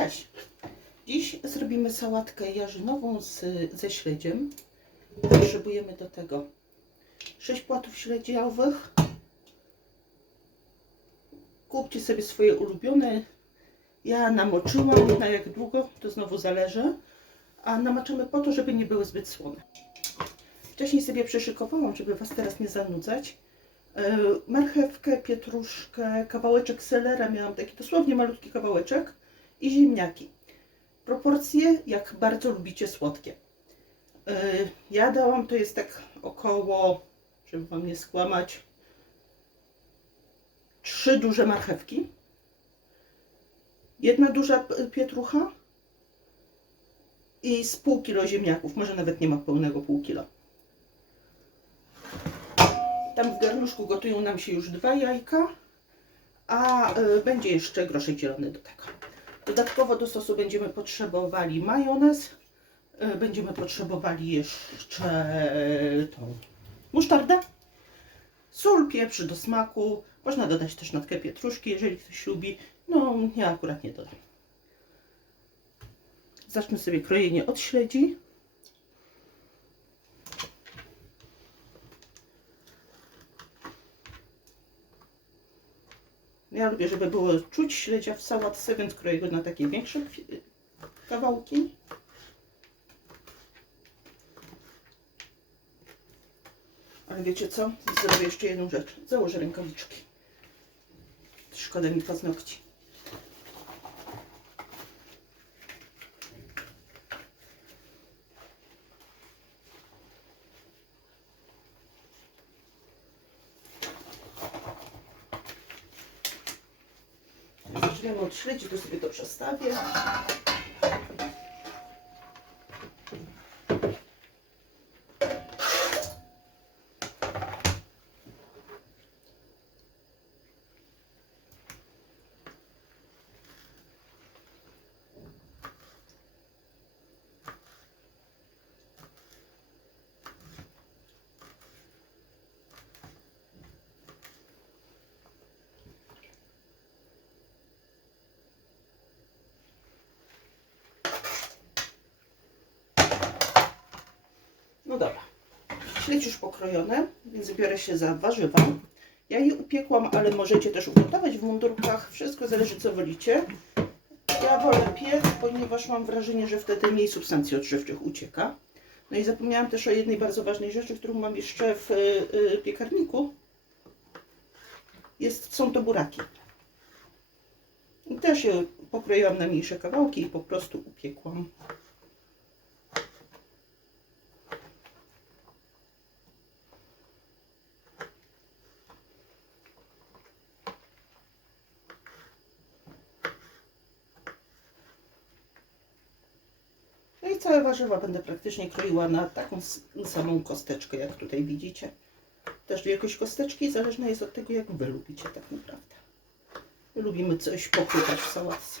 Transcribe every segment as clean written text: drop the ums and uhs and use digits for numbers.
Cześć! Dziś zrobimy sałatkę jarzynową ze śledziem. Potrzebujemy do tego 6 płatów śledziowych. Kupcie sobie swoje ulubione. Ja namoczyłam, na jak długo to znowu zależy. A namaczamy po to, żeby nie były zbyt słone. Wcześniej sobie przyszykowałam, żeby Was teraz nie zanudzać. Marchewkę, pietruszkę, kawałeczek selera, miałam taki dosłownie malutki kawałeczek i ziemniaki. Proporcje, jak bardzo lubicie słodkie. Ja dałam, to jest tak około, żeby Wam nie skłamać, 3 duże marchewki, 1 duża pietrucha i z pół kilo ziemniaków, może nawet nie ma pełnego pół kilo. Tam w garnuszku gotują nam się już 2 jajka, a będzie jeszcze groszek zielony do tego. Dodatkowo do sosu będziemy potrzebowali majonez, będziemy potrzebowali jeszcze tą musztardę, sól, pieprz do smaku. Można dodać też natkę pietruszki, jeżeli ktoś lubi. No, ja akurat nie dodam. Zacznę sobie krojenie od śledzi. Ja lubię, żeby było czuć śledzia w sałatce, więc kroję go na takie większe kawałki. Ale wiecie co? Zrobię jeszcze jedną rzecz. Założę rękawiczki. Szkoda mi paznokci. Zaczniemy od śledzi, to sobie to przestawię. No dobra, śledź już pokrojone, więc biorę się za warzywa. Ja je upiekłam, ale możecie też ugotować w mundurkach. Wszystko zależy, co wolicie. Ja wolę piec, ponieważ mam wrażenie, że wtedy mniej substancji odżywczych ucieka. No i zapomniałam też o jednej bardzo ważnej rzeczy, którą mam jeszcze w piekarniku. Są to buraki. I też je pokroiłam na mniejsze kawałki i po prostu upiekłam. No i całe warzywa będę praktycznie kroiła na taką samą kosteczkę, jak tutaj widzicie. Też wielkość kosteczki zależna jest od tego, jak Wy lubicie tak naprawdę. My lubimy coś pochwytać w sałatce.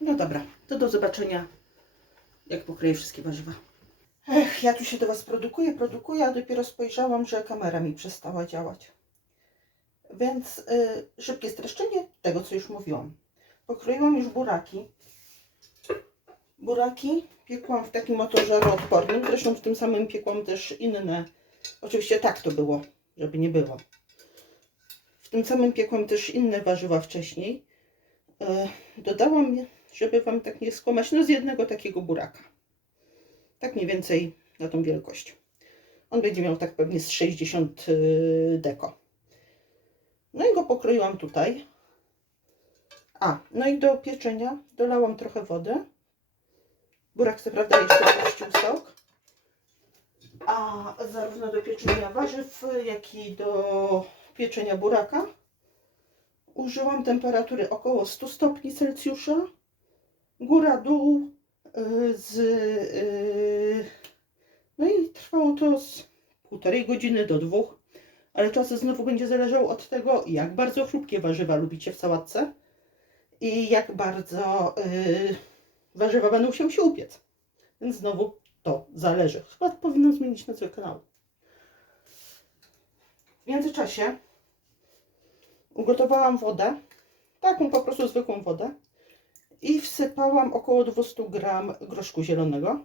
No dobra, to do zobaczenia, jak pokroję wszystkie warzywa. Ja tu się do Was produkuję, a dopiero spojrzałam, że kamera mi przestała działać. Więc szybkie streszczenie tego, co już mówiłam. Pokroiłam już buraki. Buraki piekłam w takim oto żaroodpornym. Zresztą w tym samym piekłam też inne. Oczywiście tak to było, żeby nie było. W tym samym piekłam też inne warzywa wcześniej. Dodałam, żeby Wam tak nie skłamać, no z jednego takiego buraka. Tak mniej więcej na tą wielkość. On będzie miał tak pewnie z 60 deko. No i go pokroiłam tutaj. No i do pieczenia dolałam trochę wody. Burak co prawda jeszcze puścił sok. A zarówno do pieczenia warzyw, jak i do pieczenia buraka użyłam temperatury około 100 stopni Celsjusza, góra, dół, no i trwało to z 1,5 godziny do 2, ale czas znowu będzie zależał od tego, jak bardzo chrupkie warzywa lubicie w sałatce i jak bardzo warzywa będą się upiec. Więc znowu to zależy. Chyba powinnam zmienić nazwę kanału. W międzyczasie ugotowałam wodę, taką po prostu zwykłą wodę i wsypałam około 200 gram groszku zielonego.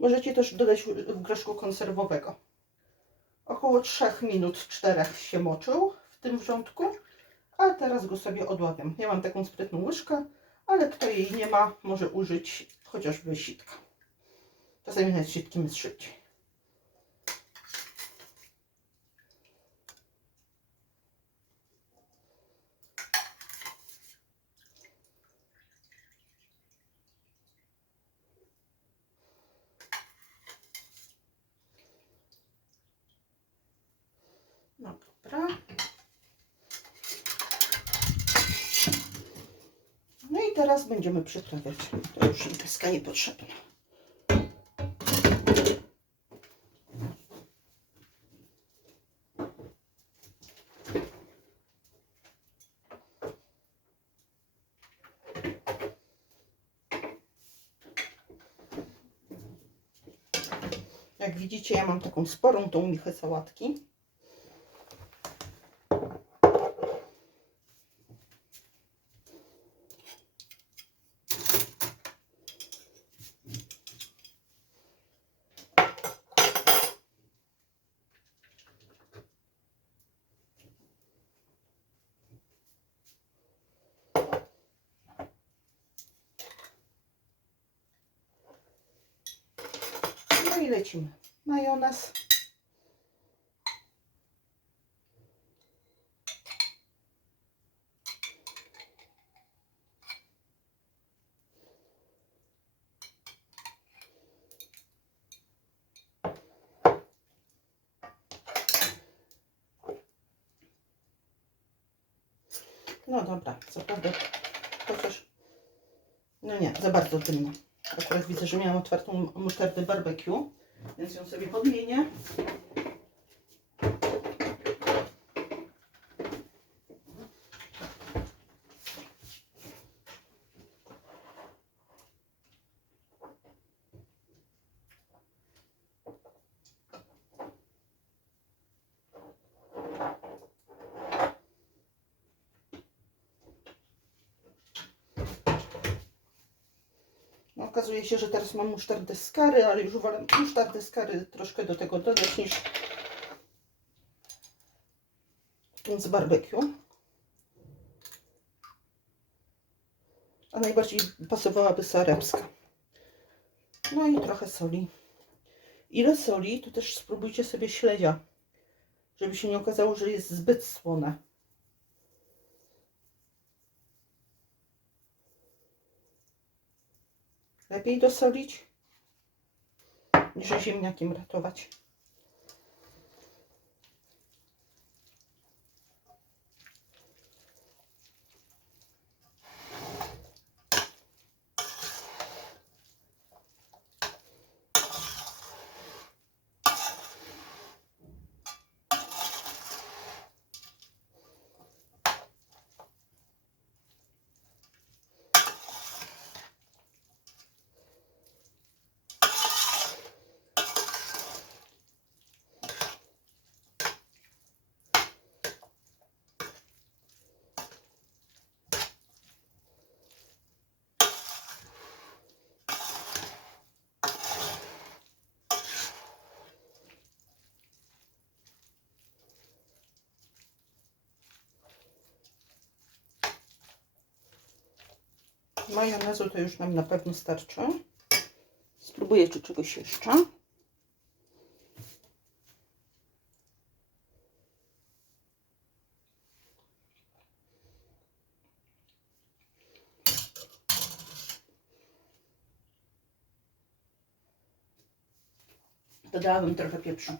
Możecie też dodać groszku konserwowego. Około 3 minut, 4 się moczył w tym wrzątku, a teraz go sobie odławiam. Ja mam taką sprytną łyżkę, ale kto jej nie ma, może użyć chociażby sitka. Czasami nawet sitkiem jest szybciej. No dobra. No i teraz będziemy przyprawiać. To już deska niepotrzebna. Jak widzicie, ja mam taką sporą tą michę sałatki. No i lecimy. Majonez. No dobra, co prawda, chociaż, no nie, za bardzo dymno. Akurat widzę, że miałam otwartą musztardę barbecue, więc ją sobie podmienię. No, okazuje się, że teraz mam musztardę z curry, ale już wolę musztardę z curry troszkę do tego dodać niż z barbecue. A najbardziej pasowałaby sarepska. No i trochę soli. Ile soli, to też spróbujcie sobie śledzia, żeby się nie okazało, że jest zbyt słone. Lepiej dosolić, niż ziemniakiem ratować. Majonezu to już nam na pewno starczy. Spróbuję, czy czegoś jeszcze. Dodałabym trochę pieprzu.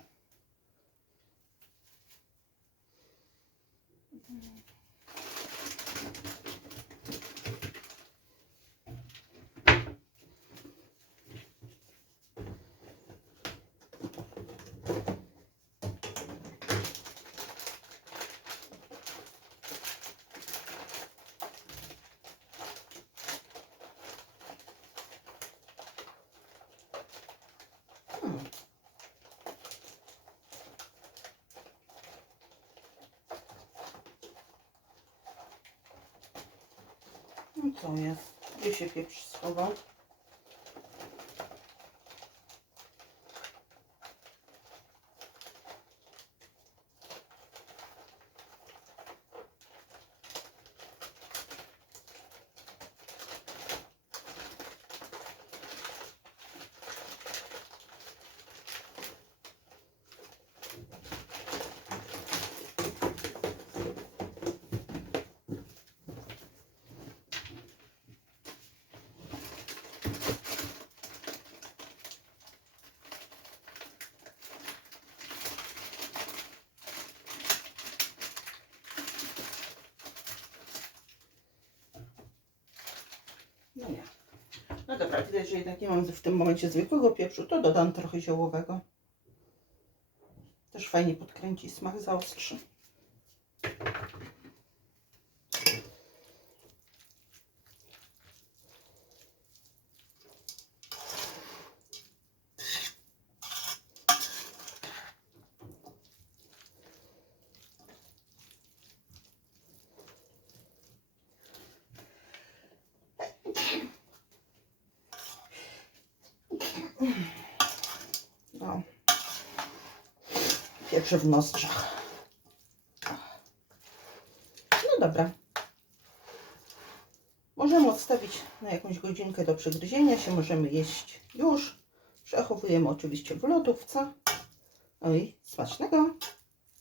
No co jest? Gdzie się pieprz schował? No nie. No dobra, widać, że jednak nie mam w tym momencie zwykłego pieprzu, to dodam trochę ziołowego. Też fajnie podkręci smak, zaostrzy. No. Pieprze w nozdrzach. No dobra. Możemy odstawić na jakąś godzinkę do przygryzienia się. Możemy jeść już. Przechowujemy oczywiście w lodówce. No i smacznego.